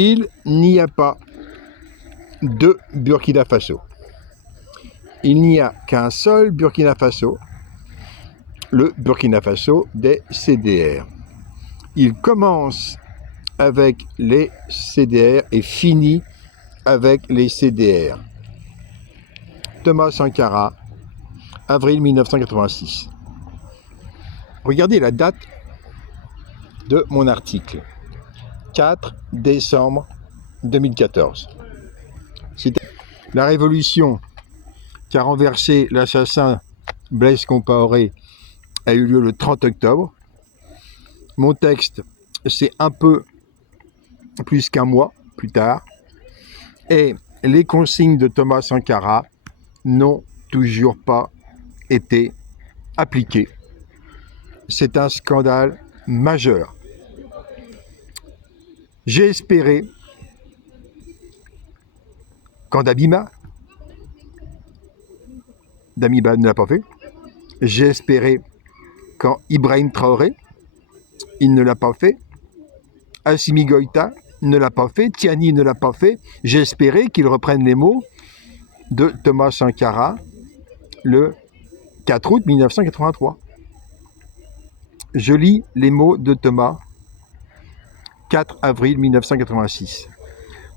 Il n'y a pas de Burkina Faso. Il n'y a qu'un seul Burkina Faso, le Burkina Faso des CDR. Il commence avec les CDR et finit avec les CDR. Thomas Sankara, avril 1986. Regardez la date de mon article. 4 décembre 2014. C'était la révolution qui a renversé l'assassin Blaise Compaoré a eu lieu le 30 octobre. Mon texte, c'est un peu plus qu'un mois plus tard. Et les consignes de Thomas Sankara n'ont toujours pas été appliquées. C'est un scandale majeur. J'ai espéré quand Damiba ne l'a pas fait. J'ai espéré quand Ibrahim Traoré, il ne l'a pas fait. Assimi Goïta ne l'a pas fait. Tiani ne l'a pas fait. J'ai espéré qu'il reprenne les mots de Thomas Sankara le 4 août 1983. Je lis les mots de Thomas, 4 avril 1986.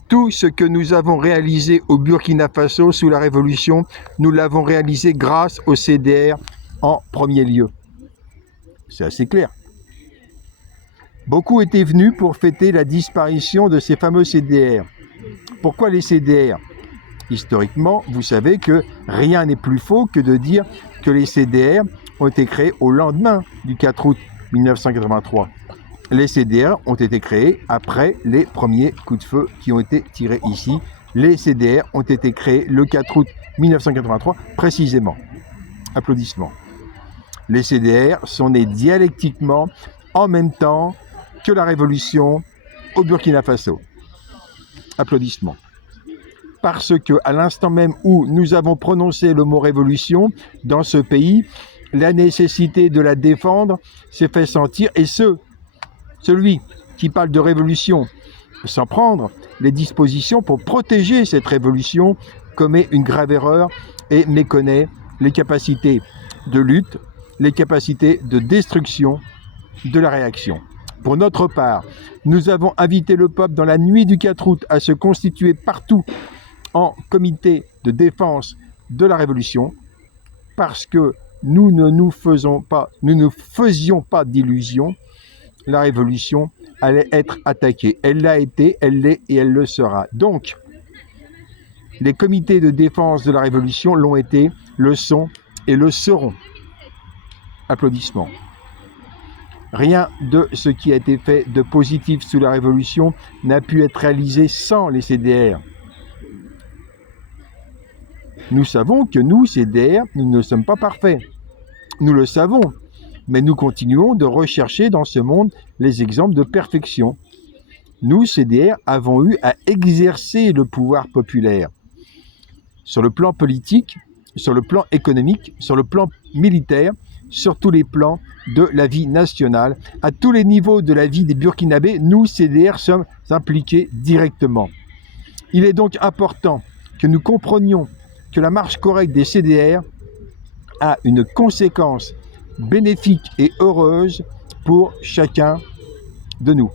Tout ce que nous avons réalisé au Burkina Faso sous la Révolution, nous l'avons réalisé grâce au CDR en premier lieu. C'est assez clair. Beaucoup étaient venus pour fêter la disparition de ces fameux CDR. Pourquoi les CDR ? Historiquement, vous savez que rien n'est plus faux que de dire que les CDR ont été créés au lendemain du 4 août 1983. Les CDR ont été créés après les premiers coups de feu qui ont été tirés ici. Les CDR ont été créés le 4 août 1983, précisément. Applaudissements. Les CDR sont nés dialectiquement en même temps que la révolution au Burkina Faso. Applaudissements. Parce que, à l'instant même où nous avons prononcé le mot révolution dans ce pays, la nécessité de la défendre s'est fait sentir, et celui qui parle de révolution sans prendre les dispositions pour protéger cette révolution commet une grave erreur et méconnaît les capacités de lutte, les capacités de destruction de la réaction. Pour notre part, nous avons invité le peuple dans la nuit du 4 août à se constituer partout en comité de défense de la révolution parce que nous ne faisions pas d'illusions. La révolution allait être attaquée. Elle l'a été, elle l'est et elle le sera. Donc, les comités de défense de la révolution l'ont été, le sont et le seront. Applaudissements. Rien de ce qui a été fait de positif sous la révolution n'a pu être réalisé sans les CDR. Nous savons que nous, CDR, nous ne sommes pas parfaits. Nous le savons. Mais nous continuons de rechercher dans ce monde les exemples de perfection. Nous, CDR, avons eu à exercer le pouvoir populaire sur le plan politique, sur le plan économique, sur le plan militaire, sur tous les plans de la vie nationale. À tous les niveaux de la vie des Burkinabés, nous, CDR, sommes impliqués directement. Il est donc important que nous comprenions que la marche correcte des CDR a une conséquence bénéfique et heureuse pour chacun de nous.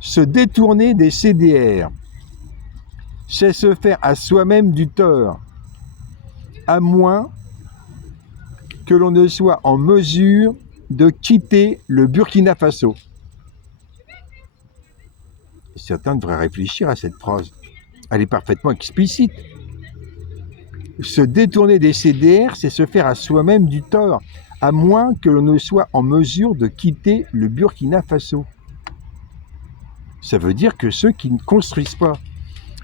Se détourner des CDR, c'est se faire à soi-même du tort, à moins que l'on ne soit en mesure de quitter le Burkina Faso. Certains devraient réfléchir à cette phrase. Elle est parfaitement explicite. Se détourner des CDR, c'est se faire à soi-même du tort, à moins que l'on ne soit en mesure de quitter le Burkina Faso. Ça veut dire que ceux qui ne construisent pas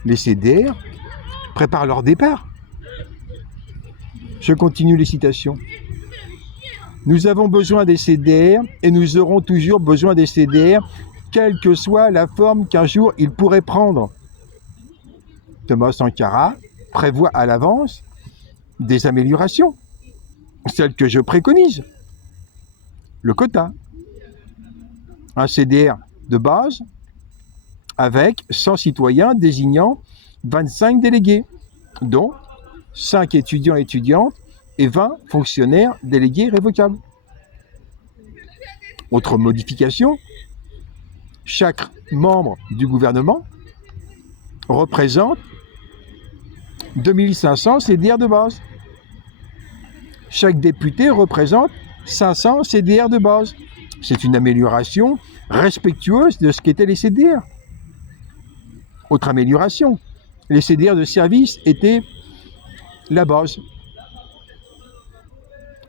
les CDR préparent leur départ. Je continue les citations. Nous avons besoin des CDR et nous aurons toujours besoin des CDR, quelle que soit la forme qu'un jour ils pourraient prendre. Thomas Sankara prévoit à l'avance des améliorations, celles que je préconise. Le quota, un CDR de base avec 100 citoyens désignant 25 délégués, dont 5 étudiants et étudiantes et 20 fonctionnaires délégués révocables. Autre modification, chaque membre du gouvernement représente 2500 CDR de base. Chaque député représente 500 CDR de base. C'est une amélioration respectueuse de ce qu'étaient les CDR. Autre amélioration, les CDR de service étaient la base.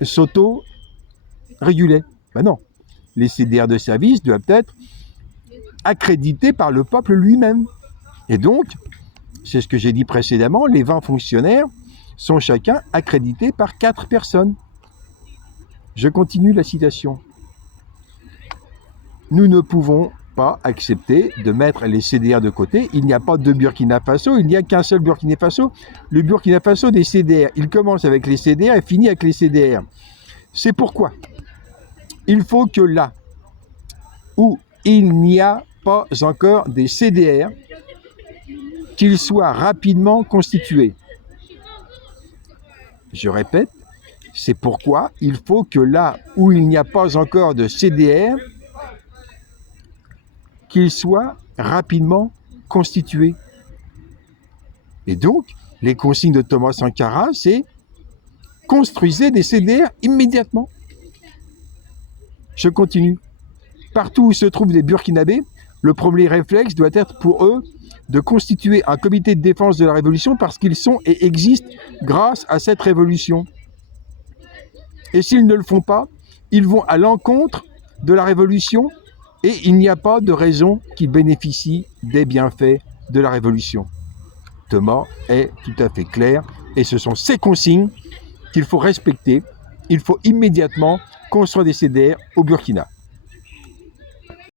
S'auto-régulaient. Ben non, les CDR de service doivent être accrédités par le peuple lui-même. Et donc, c'est ce que j'ai dit précédemment, les 20 fonctionnaires sont chacun accrédités par 4 personnes. Je continue la citation. Nous ne pouvons pas accepter de mettre les CDR de côté. Il n'y a pas de Burkina Faso, il n'y a qu'un seul Burkina Faso. Le Burkina Faso des CDR, il commence avec les CDR et finit avec les CDR. C'est pourquoi il faut que là où il n'y a pas encore des CDR, qu'ils soient rapidement constitués. Je répète, c'est pourquoi il faut que là où il n'y a pas encore de CDR, qu'ils soient rapidement constitués. Et donc, les consignes de Thomas Sankara, c'est construisez des CDR immédiatement. Je continue. Partout où se trouvent des Burkinabés, le premier réflexe doit être pour eux de constituer un comité de défense de la révolution parce qu'ils sont et existent grâce à cette révolution. Et s'ils ne le font pas, ils vont à l'encontre de la révolution et il n'y a pas de raison qu'ils bénéficient des bienfaits de la révolution. Thomas est tout à fait clair et ce sont ces consignes qu'il faut respecter. Il faut immédiatement construire des CDR au Burkina.